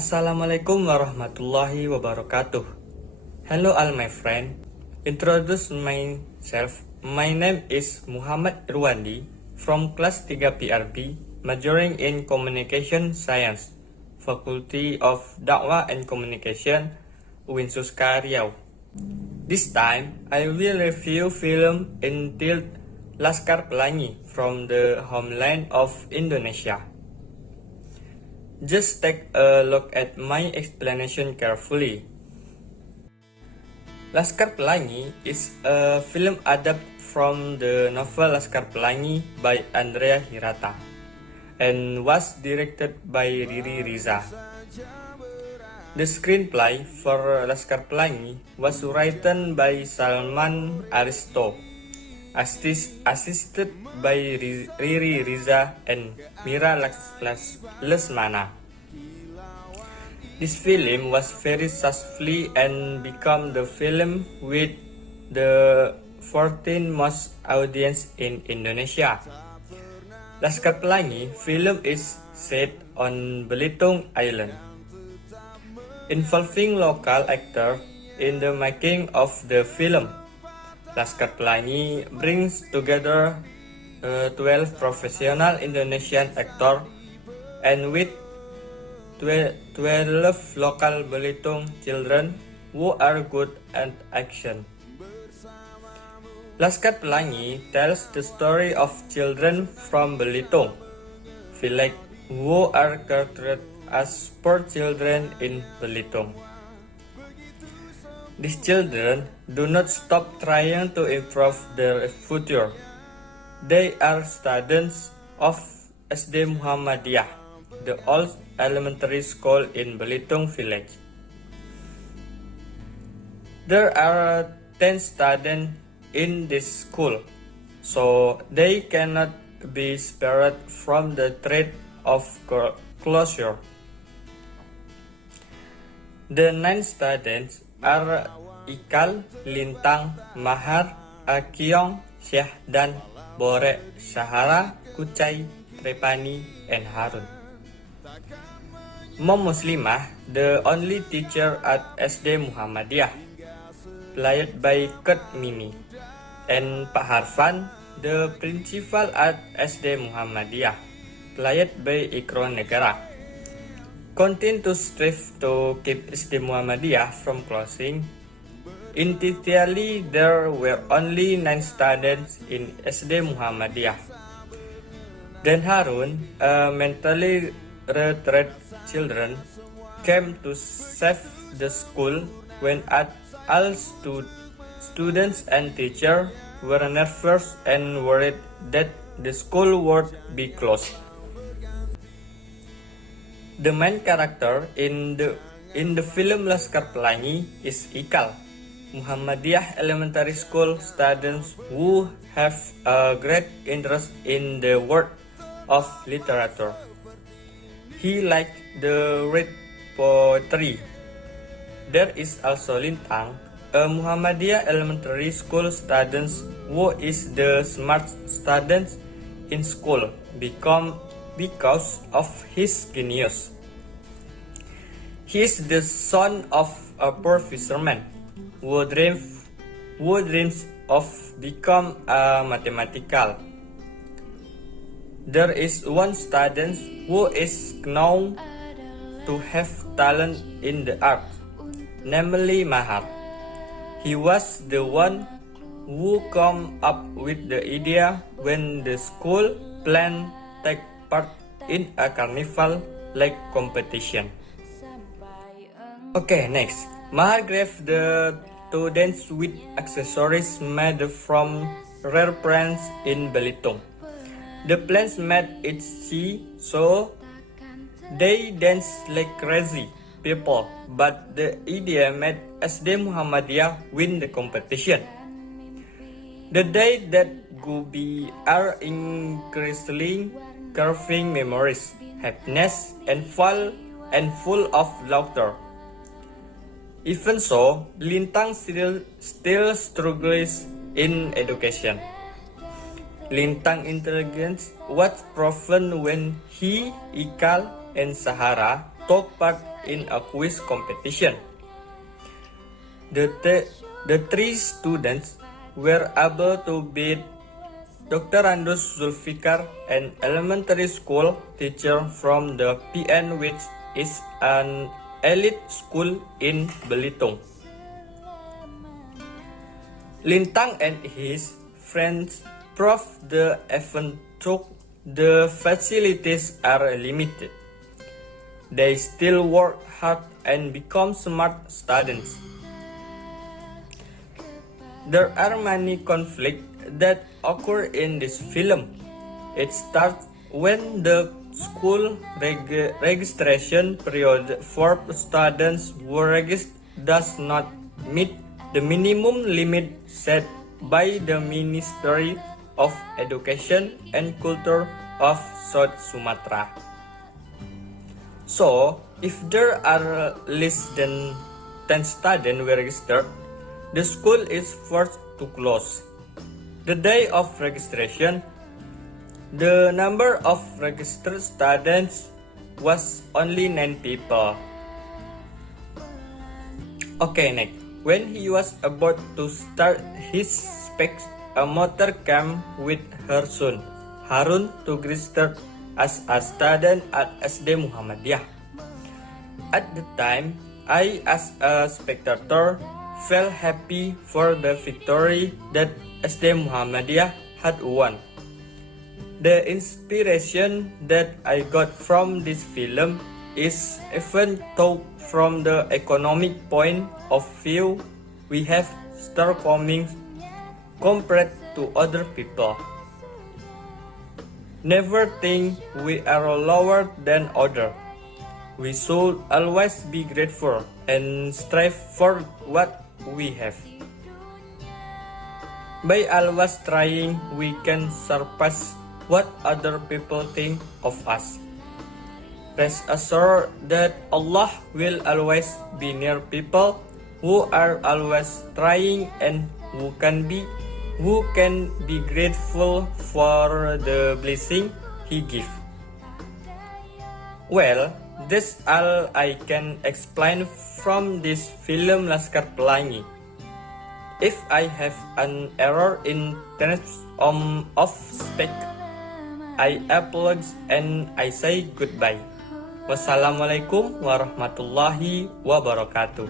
Assalamualaikum warahmatullahi wabarakatuh. Hello all my friend. Introduce myself. My name is Muhammad Irwandi from class 3 PRB, majoring in Communication Science, Faculty of Dakwah and Communication, UIN Suska Riau. This time, I will review film entitled Laskar Pelangi from the homeland of Indonesia. Just take a look at my explanation carefully. Laskar Pelangi is a film adapted from the novel Laskar Pelangi by Andrea Hirata and was directed by Riri Riza. The screenplay for Laskar Pelangi was written by Salman Aristo, assisted by Riri Riza and Mira Lesmana. This film was very successful and became the film with the 14th most audience in Indonesia. Laskar Pelangi film is set on Belitung Island, involving local actors in the making of the film. Laskar Pelangi brings together 12 professional Indonesian actors and with 12 local Belitung children who are good at action. Laskar Pelangi tells the story of children from Belitung village who are treated as poor children in Belitung. These children do not stop trying to improve their future. They are students of SD Muhammadiyah, the old elementary school in Belitung village. There are 10 students in this school, so they cannot be spared from the threat of closure. The 9 students are Ikal, Lintang, Mahar, Akiong, Syahdan, Bore, Sahara, Kucai, Trepani, and Harun. Mom Muslimah, the only teacher at SD Muhammadiyah, played by Kurt Mimi, and Pak Harfan, the principal at SD Muhammadiyah, played by Ikron Negara. Continue to strive to keep SD Muhammadiyah from closing. Initially, there were only 9 students in SD Muhammadiyah. Then Harun, a mentally retarded children, came to save the school when all students and teachers were nervous and worried that the school would be closed. The main character in the film Laskar Pelangi is Ikal, Muhammadiyah Elementary School students who have a great interest in the world of literature. He likes the read poetry. There is also Lintang, a Muhammadiyah Elementary School student who is the smart student in school because of his genius. He is the son of a poor fisherman who dreams of become a mathematical. There is one student who is known to have talent in the art, namely Mahar. He was the one who came up with the idea when the school planned take part in a carnival-like competition. Okay, next. Mahar gave the students with accessories made from rare plants in Belitung. The plants made it see so they danced like crazy people, but the idea made SD Muhammadiyah win the competition. The day that go be are increasingly carving memories, happiness, and full of laughter. Even so, Lintang still struggles in education. Lintang intelligence was proven when he, Ikal, and Sahara took part in a quiz competition. The three students were able to beat Dr. Randus Zulfikar, an elementary school teacher from the PN, which is an elite school in Belitung. Lintang and his friends proved the event took the facilities are limited. They still work hard and become smart students. There are many conflicts that occur in this film. It starts when the school registration period for students who register does not meet the minimum limit set by the Ministry of Education and Culture of South Sumatra. So, if there are less than 10 students registered, the school is forced to close. The day of registration, the number of registered students was only 9 people. Okay, next. When he was about to start his speech, a mother came with her son, Harun, to register as a student at SD Muhammadiyah. At the time, I, as a spectator, felt happy for the victory that SD Muhammadiyah had won. The inspiration that I got from this film is even though from the economic point of view, we have shortcomings compared to other people. Never think we are lower than others. We should always be grateful and strive for what we have. By always trying, we can surpass what other people think of us. Rest assured that Allah will always be near people who are always trying and who can be grateful for the blessing He gives. Well, that's all I can explain from this film Laskar Pelangi. If I have an error in terms of speech, I apologize and I say goodbye. Wassalamualaikum warahmatullahi wabarakatuh.